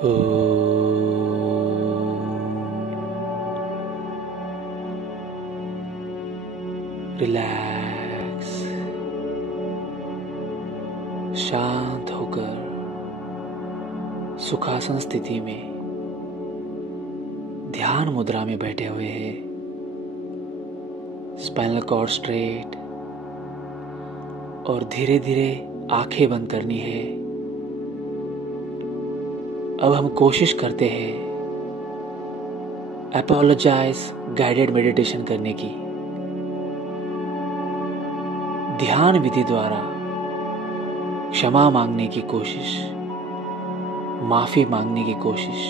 Relax, शांत होकर सुखासन स्थिति में ध्यान मुद्रा में बैठे हुए हैं। स्पाइनल कॉर्ड स्ट्रेट और धीरे धीरे आंखें बंद करनी है। अब हम कोशिश करते हैं अपोलोजाइज गाइडेड मेडिटेशन करने की। ध्यान विधि द्वारा क्षमा मांगने की कोशिश, माफी मांगने की कोशिश।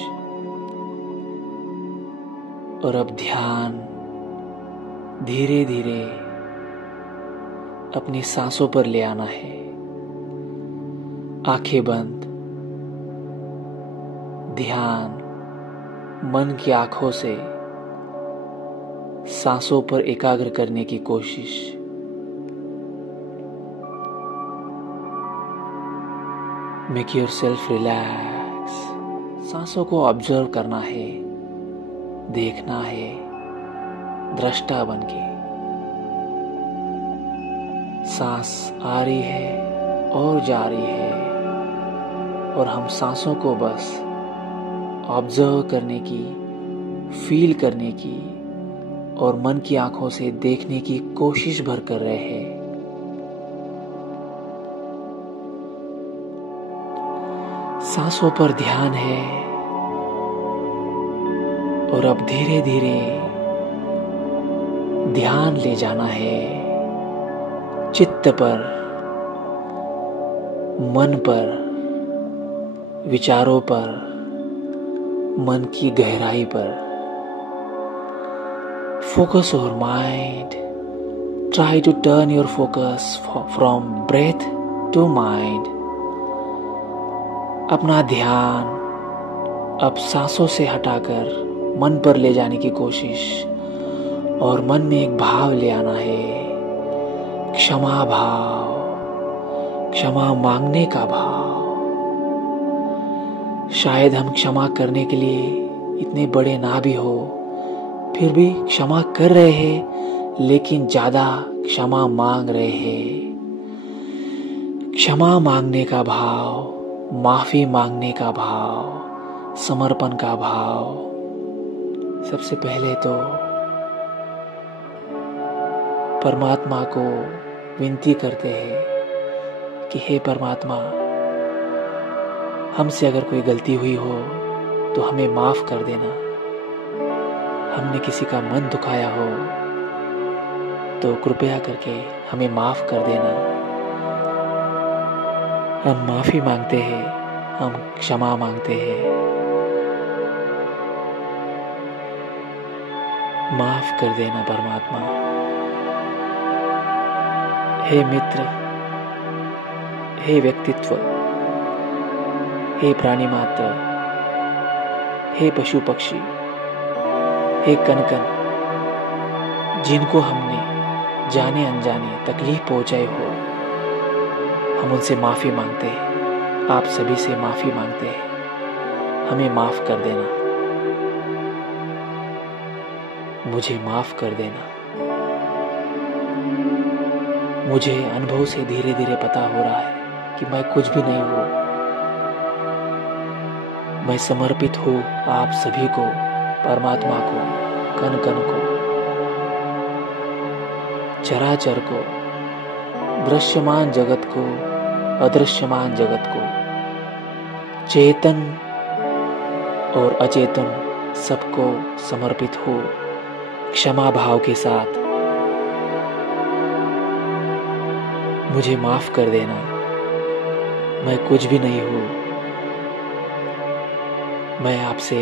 और अब ध्यान धीरे धीरे अपनी सांसों पर ले आना है। आंखें बंद, ध्यान मन की आंखों से सांसों पर एकाग्र करने की कोशिश। Make yourself relax. सांसों को ऑब्जर्व करना है, देखना है दृष्टा बनके। सांस आ रही है और जा रही है और हम सांसों को बस ऑब्जर्व करने की, फील करने की और मन की आंखों से देखने की कोशिश भर कर रहे हैं। सांसों पर ध्यान है और अब धीरे धीरे ध्यान ले जाना है चित्त पर, मन पर, विचारों पर, मन की गहराई पर। Focus your mind. Try to turn your focus from breath to mind. अपना ध्यान अब सांसों से हटाकर मन पर ले जाने की कोशिश और मन में एक भाव ले आना है, क्षमा भाव, क्षमा मांगने का भाव। शायद हम क्षमा करने के लिए इतने बड़े ना भी हो, फिर भी क्षमा कर रहे हैं, लेकिन ज्यादा क्षमा मांग रहे हैं। क्षमा मांगने का भाव, माफी मांगने का भाव, समर्पण का भाव। सबसे पहले तो परमात्मा को विनती करते हैं कि हे परमात्मा, हमसे अगर कोई गलती हुई हो तो हमें माफ कर देना। हमने किसी का मन दुखाया हो तो कृपया करके हमें माफ कर देना। हम माफी मांगते हैं, हम क्षमा मांगते हैं। माफ कर देना परमात्मा। हे मित्र, हे व्यक्तित्व, हे प्राणी मात्र, हे पशु पक्षी, हे कण कण, जिनको हमने जाने अनजाने तकलीफ पहुंचाई हो, हम उनसे माफी मांगते हैं। आप सभी से माफी मांगते हैं। हमें माफ कर देना, मुझे माफ कर देना। मुझे अनुभव से धीरे धीरे पता हो रहा है कि मैं कुछ भी नहीं हूं। मैं समर्पित हूं आप सभी को, परमात्मा को, कण कण को, चराचर को, दृश्यमान जगत को, अदृश्यमान जगत को, चेतन और अचेतन सबको समर्पित हो क्षमा भाव के साथ। मुझे माफ कर देना, मैं कुछ भी नहीं हूं। मैं आपसे,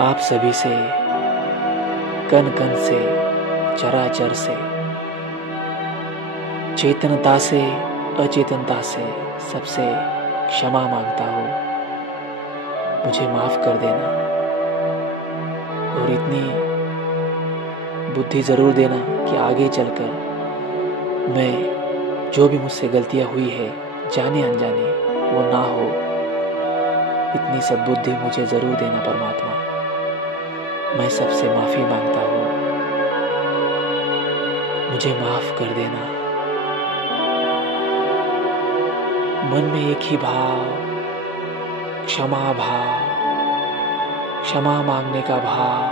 आप सभी से, कण कण से, चराचर से, चेतनता से, अचेतनता से सबसे क्षमा मांगता हूं। मुझे माफ कर देना और इतनी बुद्धि जरूर देना कि आगे चलकर मैं जो भी मुझसे गलतियां हुई है जाने अनजाने वो ना हो। इतनी सद्बुद्धि मुझे जरूर देना परमात्मा। मैं सबसे माफी मांगता हूँ, मुझे माफ कर देना। मन में एक ही भाव, क्षमा भाव, क्षमा मांगने का भाव।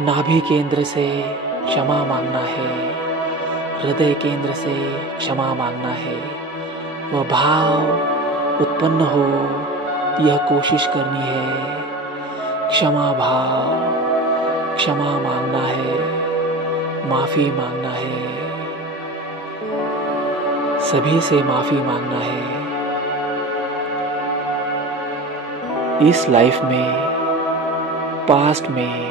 नाभि केंद्र से क्षमा मांगना है, हृदय केंद्र से क्षमा मांगना है। वह भाव उत्पन्न हो, यह कोशिश करनी है। क्षमा भाव, क्षमा मांगना है, माफी मांगना है, सभी से माफी मांगना है। इस लाइफ में, पास्ट में,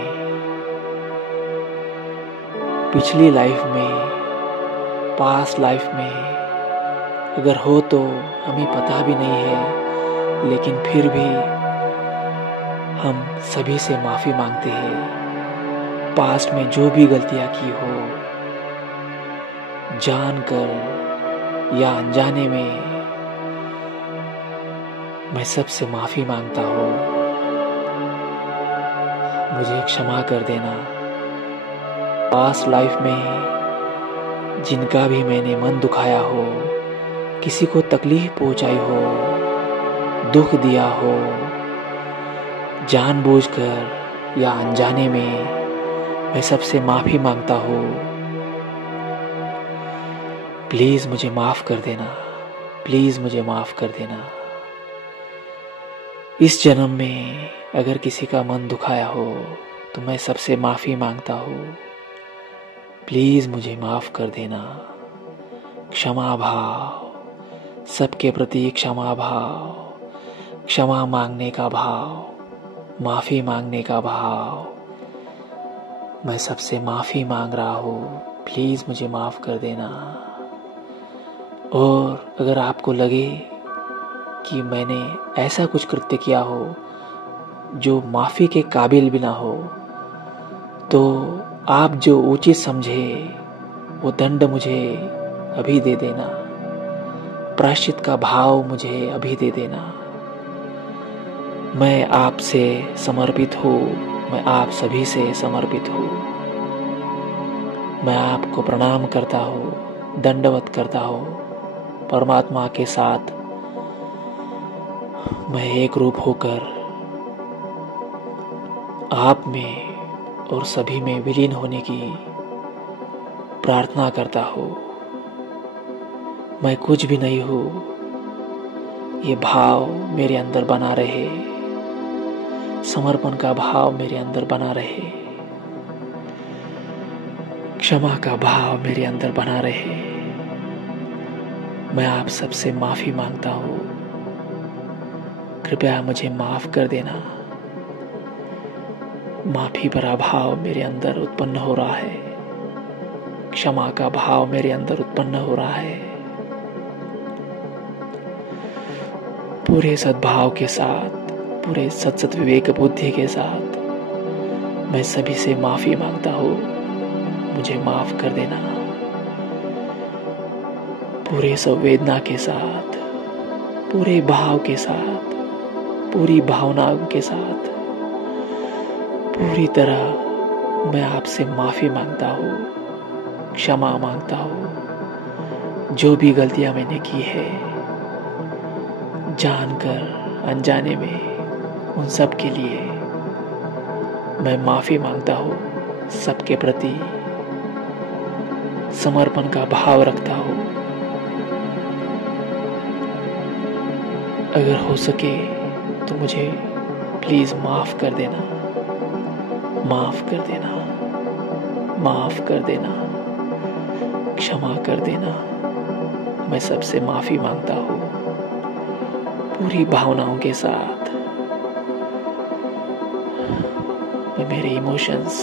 पिछली लाइफ में, पास्ट लाइफ में अगर हो तो हमें पता भी नहीं है, लेकिन फिर भी हम सभी से माफी मांगते हैं। पास्ट में जो भी गलतियां की हो, जानकर या अनजाने में, मैं सबसे माफी मांगता हूँ। मुझे क्षमा कर देना। पास्ट लाइफ में जिनका भी मैंने मन दुखाया हो, किसी को तकलीफ पहुंचाई हो, दुख दिया हो, जानबूझकर या अनजाने में, मैं सबसे माफी मांगता हूँ। प्लीज मुझे माफ कर देना, प्लीज मुझे माफ कर देना। इस जन्म में अगर किसी का मन दुखाया हो तो मैं सबसे माफी मांगता हूँ। प्लीज मुझे माफ कर देना। क्षमा भाव, सबके प्रति क्षमा भाव, क्षमा मांगने का भाव, माफी मांगने का भाव। मैं सबसे माफी मांग रहा हूँ, प्लीज मुझे माफ कर देना। और अगर आपको लगे कि मैंने ऐसा कुछ कृत्य किया हो जो माफी के काबिल भी ना हो, तो आप जो उचित समझे वो दंड मुझे अभी दे देना, प्रायश्चित का भाव मुझे अभी दे देना। मैं आपसे समर्पित हूँ, मैं आप सभी से समर्पित हूँ। मैं आपको प्रणाम करता हूँ, दंडवत करता हूँ। परमात्मा के साथ मैं एक रूप होकर आप में और सभी में विलीन होने की प्रार्थना करता हूँ। मैं कुछ भी नहीं हूँ, ये भाव मेरे अंदर बना रहे, समर्पण का भाव मेरे अंदर बना रहे, क्षमा का भाव मेरे अंदर बना रहे। मैं आप सबसे माफी मांगता हूँ, कृपया मुझे माफ कर देना। माफी भरा भाव मेरे अंदर उत्पन्न हो रहा है, क्षमा का भाव मेरे अंदर उत्पन्न हो रहा है। पूरे सद्भाव के साथ, पूरे सत विवेक बुद्धि के साथ मैं सभी से माफी मांगता हूँ, मुझे माफ कर देना। पूरे संवेदना के साथ, पूरे भाव के साथ, पूरी भावनाओं के साथ, पूरी तरह मैं आपसे माफी मांगता हूँ, क्षमा मांगता हूँ। जो भी गलतियां मैंने की है, जानकर अनजाने में, उन सब के लिए मैं माफी मांगता हूँ। सबके प्रति समर्पण का भाव रखता हूँ। अगर हो सके तो मुझे प्लीज माफ कर देना, माफ कर देना, माफ कर देना, क्षमा कर देना। मैं सबसे माफी मांगता हूँ, पूरी भावनाओं के साथ। मैं मेरे इमोशंस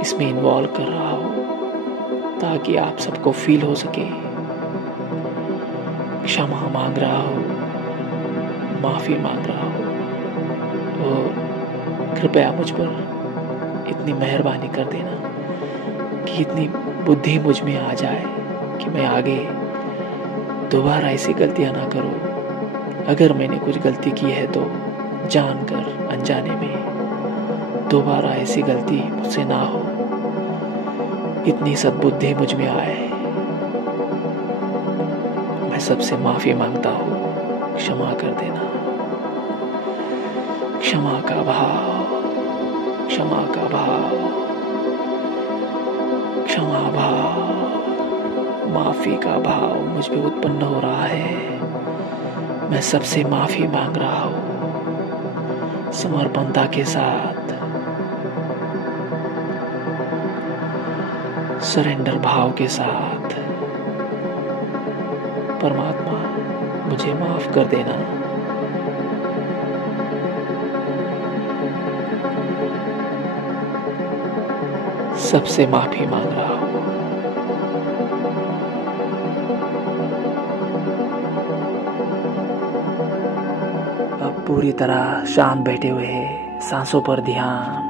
इसमें इन्वॉल्व कर रहा हूँ ताकि आप सबको फील हो सके। क्षमा मांग रहा हूँ, माफी मांग रहा हूँ, और कृपया मुझ पर इतनी मेहरबानी कर देना कि इतनी बुद्धि मुझ में आ जाए कि मैं आगे दोबारा ऐसी गलतियां ना करूं। अगर मैंने कुछ गलती की है तो जानकर अनजाने में दोबारा ऐसी गलती मुझसे ना हो, इतनी सद्बुद्धि मुझ में आए। मैं सबसे माफी मांगता हूँ, क्षमा कर देना। क्षमा का भाव, क्षमा का भाव, क्षमा भाव, माफी का भाव मुझ में उत्पन्न हो रहा है। मैं सबसे माफी मांग रहा हूँ समर्पणता के साथ, सरेंडर भाव के साथ। परमात्मा मुझे माफ कर देना। सबसे माफी मांग रहा हूँ। अब पूरी तरह शांत बैठे हुए सांसों पर ध्यान,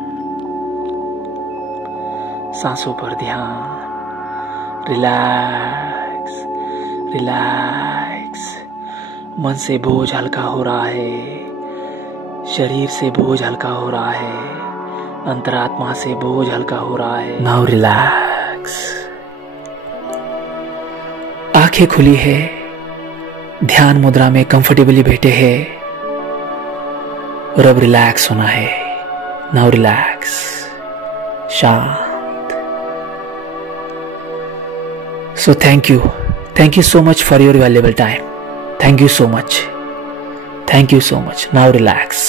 सांसों पर ध्यान। Relax, relax. मन से बोझ हल्का हो रहा है, शरीर से बोझ हल्का हो रहा है, अंतरात्मा से बोझ हल्का हो रहा है। Now relax. आंखें खुली है, ध्यान मुद्रा में कंफर्टेबली बैठे हैं और अब रिलैक्स होना है। नाउ रिलैक्स, शांत। So thank you so much for your valuable time. Thank you so much. Now relax.